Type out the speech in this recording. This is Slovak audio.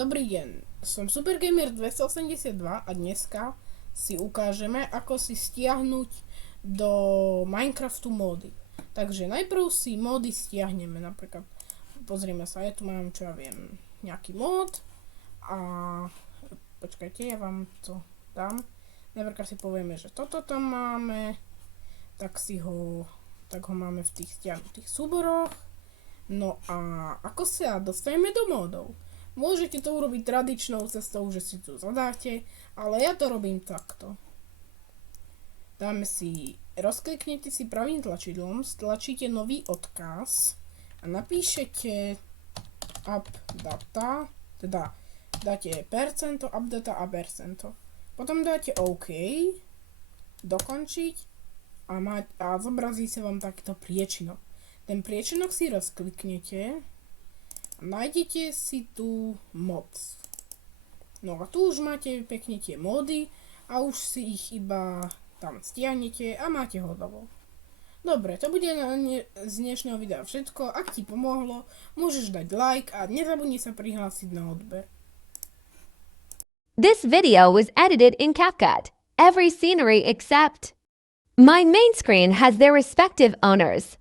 Dobrý deň, som Supergamer 282 a dneska si ukážeme, ako si stiahnuť do Minecraftu módy. Takže najprv si módy stiahneme, napríklad pozrieme sa, ja tu mám, čo ja viem, nejaký mód a počkajte, ja vám to dám. Napríklad si povieme, že toto tam máme, tak ho máme v tých stiahnutých súboroch. No a ako sa dostaneme do módov? Môžete to urobiť tradičnou cestou, že si tu zadáte, ale ja to robím takto. Rozkliknete si pravým tlačidlom, stlačíte nový odkaz a napíšete updata, teda dáte percento, updata a percento. Potom dáte OK, dokončiť a zobrazí sa vám takto priečinok. Ten priečinok si rozkliknete a nájdete si tu mods. No a tu už máte pekne tie módy a už si ich iba tam stiahnete a máte hotovo. Dobre, to bude z dnešného videa všetko. Ak ti pomohlo, môžeš dať like a nezabudni sa prihlásiť na odber. This video was edited in CapCut. Every scenery except my main screen has their respective owners.